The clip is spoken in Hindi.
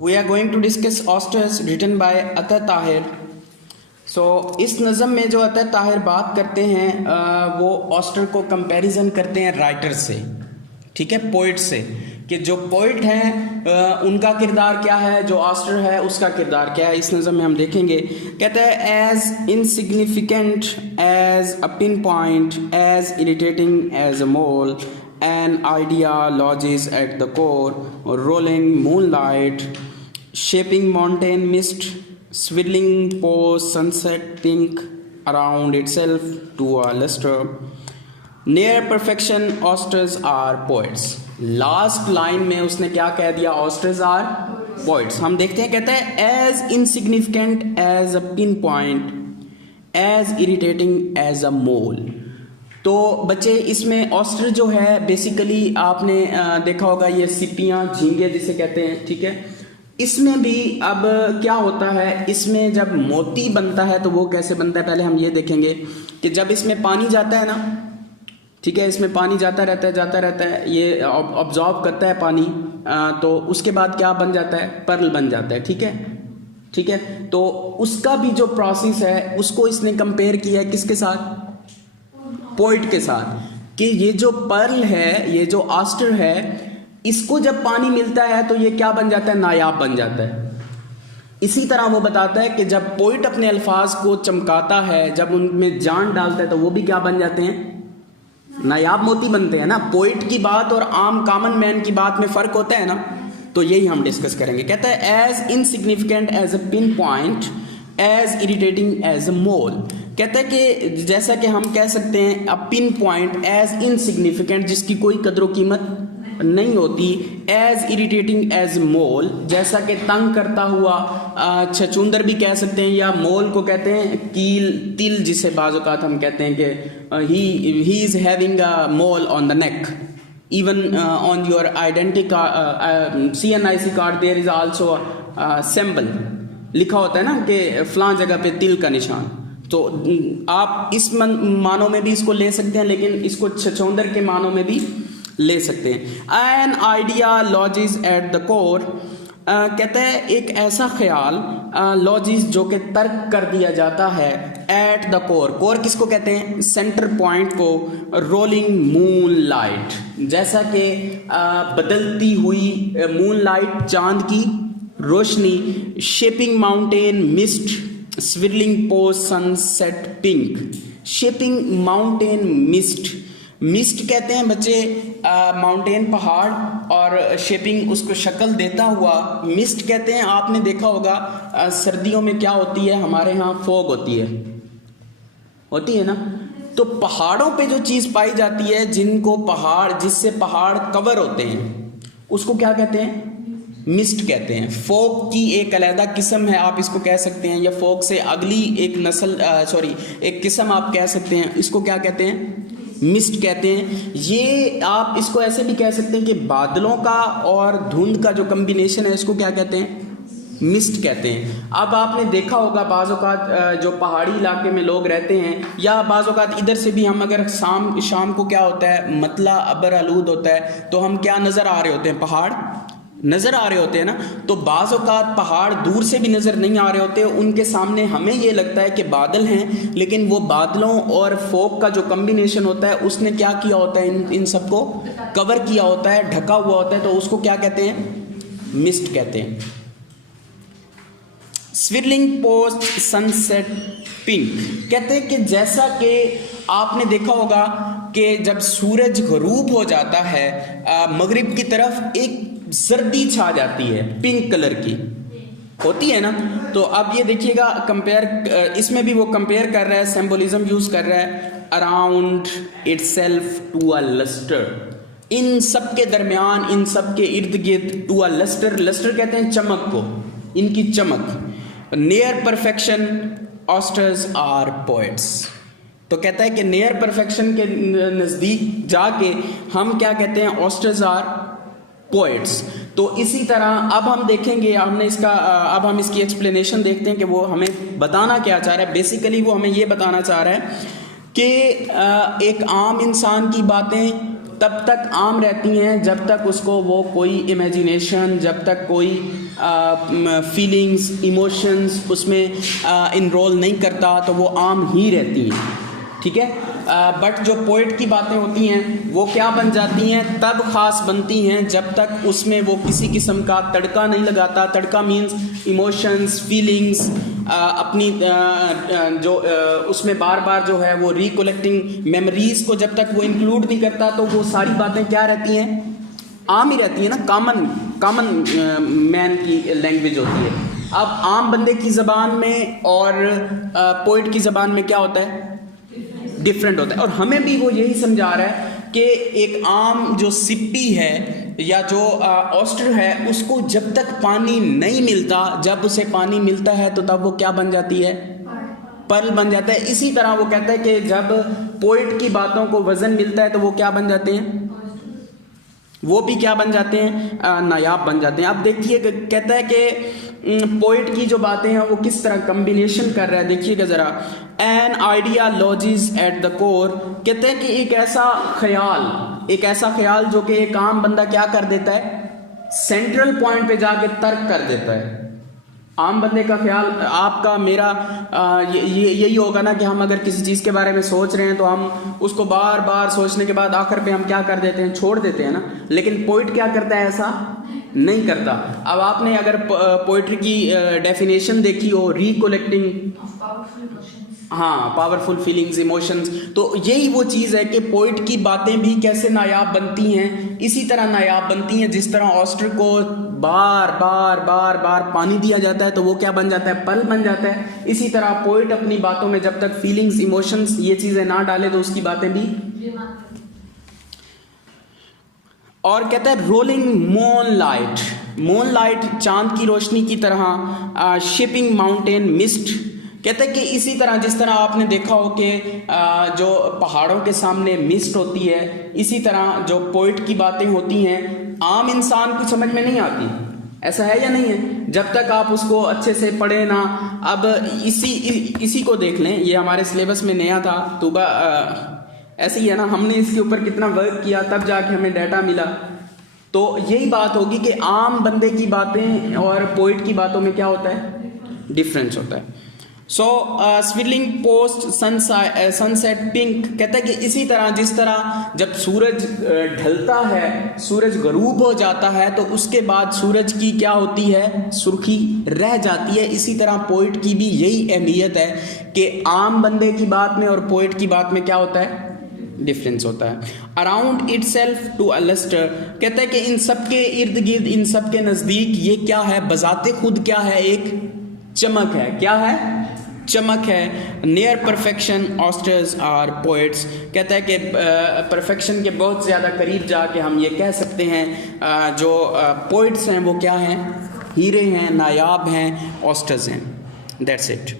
We are going to discuss Osters written by अता ताहिर. इस नज़म में जो अता ताहिर बात करते हैं वो ऑस्टर को कंपैरिजन करते हैं राइटर से, ठीक है, पोइट से, कि जो पोइट हैं उनका किरदार क्या है, जो ऑस्टर है उसका किरदार क्या है. इस नज़म में हम देखेंगे. कहते हैं as insignificant as a pin point, as irritating as a mole, an idea lodges at the core, rolling moonlight, shaping mountain mist, swirling post sunset pink around itself to a luster. Near perfection, Osters are poets. Last line में उसने क्या कह दिया? Osters are poets. हम देखते हैं, कहता है as insignificant as a pinpoint, as irritating as a mole. तो बच्चे इसमें ऑस्टर जो है बेसिकली आपने देखा होगा, ये सिपियाँ झींगे जिसे कहते हैं, ठीक है. इसमें भी अब क्या होता है, इसमें जब मोती बनता है तो वो कैसे बनता है, पहले हम ये देखेंगे कि जब इसमें पानी जाता है ना, ठीक है, इसमें पानी जाता रहता है, ये ऑब्जॉर्व करता है पानी, तो उसके बाद क्या बन जाता है? पर्ल बन जाता है, ठीक है. तो उसका भी जो प्रोसेस है उसको इसने कंपेयर किया है किसके साथ? पोइट के साथ, कि ये जो पर्ल है, ये जो ऑस्टर है, इसको जब पानी मिलता है तो ये क्या बन जाता है? नायाब बन जाता है. इसी तरह वो बताता है कि जब पोइट अपने अल्फाज को चमकाता है, जब उनमें जान डालता है, तो वो भी क्या बन जाते हैं? नायाब मोती बनते हैं ना. पोइट की बात और आम कॉमन मैन की बात में फ़र्क होता है ना, तो यही हम डिस्कस करेंगे. कहता है as insignificant as a pin point, as irritating as a mole. कहता है कि जैसा कि हम कह सकते हैं a pin point, as insignificant, जिसकी कोई कदर कीमत नहीं होती, एज इरिटेटिंग एज मोल, जैसा कि तंग करता हुआ छछूंदर भी कह सकते हैं, या मोल को कहते हैं कील, तिल, जिसे बाज़-औक़ात हम कहते हैं कि he is having a mole on the neck. Even on your identity CNIC card there is also symbol, लिखा होता है ना कि फ़लाँ जगह पे तिल का निशान. तो आप इस मानों में भी इसको ले सकते हैं, लेकिन इसको छछूंदर के मानों में भी ले सकते हैं. An idea lodges at the core. कहते हैं एक ऐसा ख्याल, लॉजिज जो कि तर्क कर दिया जाता है, एट द कोर. कोर किसको कहते हैं? सेंटर पॉइंट को. रोलिंग मून लाइट, जैसा कि बदलती हुई मून लाइट, चांद की रोशनी. Shaping mountain mist, swirling post sunset pink. Shaping mountain mist. Mist कहते हैं बच्चे माउंटेन पहाड़, और शेपिंग उसको शक्ल देता हुआ मिस्ट कहते हैं. आपने देखा होगा सर्दियों में क्या होती है, हमारे यहाँ फॉग होती है ना. तो पहाड़ों पे जो चीज़ पाई जाती है, जिससे पहाड़ कवर होते हैं, उसको क्या कहते हैं? मिस्ट कहते हैं. फोक की एक अलहदा किस्म है, आप इसको कह सकते हैं, या फोक से अगली एक एक किस्म आप कह सकते हैं. इसको क्या कहते हैं? मिस्ट कहते हैं. ये आप इसको ऐसे भी कह सकते हैं कि बादलों का और धुंध का जो कम्बिनेशन है, इसको क्या कहते हैं? मिस्ट कहते हैं. अब आपने देखा होगा बाज़ औक़ात जो पहाड़ी इलाके में लोग रहते हैं, या बाज़ औक़ात इधर से भी हम अगर शाम को क्या होता है, मतला अबर आलूद होता है, तो हम क्या नज़र आ रहे होते हैं? पहाड़ नज़र आ रहे होते हैं ना. तो बाज़ औक़ात पहाड़ दूर से भी नज़र नहीं आ रहे होते, उनके सामने हमें ये लगता है कि बादल हैं, लेकिन वो बादलों और फोक का जो कम्बिनेशन होता है, उसने क्या किया होता है? इन सबको कवर किया होता है, ढका हुआ होता है. तो उसको क्या कहते हैं? मिस्ट कहते हैं. स्विरलिंग पोस्ट सनसेट पिंक. कहते हैं कि जैसा कि आपने देखा होगा कि जब सूरज गरूब हो जाता है, मगरिब की तरफ एक सर्दी छा जाती है, पिंक कलर की होती है ना. तो अब ये देखिएगा कंपेयर, इसमें भी वो कंपेयर कर रहा है, सिंबोलिज्म यूज कर रहा है. Around itself to a lustre. इन सब के दरमियान, इन सब के इर्द गिर्द, टू अ लस्टर. लस्टर कहते हैं चमक को, इनकी चमक. Near perfection oysters are poets. तो कहता है कि नियर परफेक्शन के नज़दीक जाके हम क्या कहते हैं? Oysters are poets. तो इसी तरह अब हम देखेंगे, अब हम इसकी एक्सप्लेनेशन देखते हैं कि वो हमें बताना क्या चाह रहा है. बेसिकली वो हमें ये बताना चाह रहा है कि एक आम इंसान की बातें तब तक आम रहती हैं जब तक उसको वो कोई इमेजिनेशन, जब तक कोई फीलिंग्स, इमोशंस उसमें इनरोल नहीं करता, तो वो आम ही रहती हैं, ठीक है। बट जो पोइट की बातें होती हैं वो क्या बन जाती हैं, तब ख़ास बनती हैं जब तक उसमें वो किसी किस्म का तड़का नहीं लगाता। तड़का मीन्स इमोशंस, फीलिंग्स, अपनी जो उसमें बार बार जो है वो रिकलेक्टिंग मेमोरीज़ को जब तक वो इंक्लूड नहीं करता, तो वो सारी बातें क्या रहती हैं, आम ही रहती है ना, कॉमन मैन की लैंग्वेज होती है। अब आम बंदे की ज़बान में और पोइट की ज़बान में क्या होता है, डिफरेंट होता है। और हमें भी वो यही समझा रहा है कि एक आम जो सिप्पी है या जो ऑस्टर है, उसको जब तक पानी नहीं मिलता, जब उसे पानी मिलता है तो तब वो क्या बन जाती है, पर्ल बन जाता है। इसी तरह वो कहता है कि जब पोइट की बातों को वजन मिलता है तो वो क्या बन जाते हैं, वो भी क्या बन जाते हैं, नायाब बन जाते हैं। आप देखिए कहता है कि पोइट की जो बातें हैं वो किस तरह कम्बिनेशन कर रहा है, देखिएगा ज़रा। An idea lodges at the core, कहते हैं कि एक ऐसा ख्याल जो कि एक आम बंदा क्या कर देता है, सेंट्रल पॉइंट पे जाके तर्क कर देता है। आम बंदे का ख्याल, आपका मेरा यही होगा ना कि हम अगर किसी चीज़ के बारे में सोच रहे हैं तो हम उसको बार बार सोचने के बाद आखिर पे हम क्या कर देते हैं, छोड़ देते हैं ना। लेकिन पोइट क्या करता है, ऐसा नहीं करता। अब आपने अगर पोइट्री की डेफिनेशन देखी हो, रिकलेक्टिंग, हाँ, पावरफुल फीलिंग्स, इमोशंस, तो यही वो चीज़ है कि पोइट की बातें भी कैसे नायाब बनती हैं, इसी तरह नायाब बनती हैं जिस तरह ऑस्टर को बार बार पानी दिया जाता है तो वो क्या बन जाता है, पल बन जाता है। इसी तरह पोइट अपनी बातों में जब तक फीलिंग्स, इमोशंस, ये चीज़ें ना डाले तो उसकी बातें भी। और कहता है रोलिंग मून लाइट चांद की रोशनी की तरह, शिपिंग माउंटेन मिस्ट, कहते हैं कि इसी तरह जिस तरह आपने देखा हो कि जो पहाड़ों के सामने मिस्ट होती है, इसी तरह जो पोइट की बातें होती हैं आम इंसान को समझ में नहीं आती। ऐसा है या नहीं है, जब तक आप उसको अच्छे से पढ़े ना। अब इसी को देख लें, ये हमारे सिलेबस में नया था, तूबा ऐसे ही है ना, हमने इसके ऊपर कितना वर्क किया तब जाके हमें डाटा मिला। तो यही बात होगी कि आम बंदे की बातें और पोइट की बातों में क्या होता है, डिफरेंस होता है। सो स्विलिंग पोस्ट सनसेट पिंक, कहता है कि इसी तरह जिस तरह जब सूरज ढलता है, सूरज गरूब हो जाता है, तो उसके बाद सूरज की क्या होती है, सुर्खी रह जाती है। इसी तरह पोइट की भी यही अहमियत है कि आम बंदे की बात में और पोइट की बात में क्या होता है, डिफरेंस होता है। Around itself to a lustre, कहता है कि इन सब के इर्द गिर्द, इन सब के नज़दीक ये क्या है, बजाते खुद क्या है, एक चमक है। क्या है, चमक है। Near perfection oysters are poets, कहता है कि परफेक्शन के बहुत ज़्यादा करीब जाके हम ये कह सकते हैं जो पोइट्स हैं वो क्या हैं, हीरे हैं, नायाब हैं, ऑस्टर्स हैं। That's it.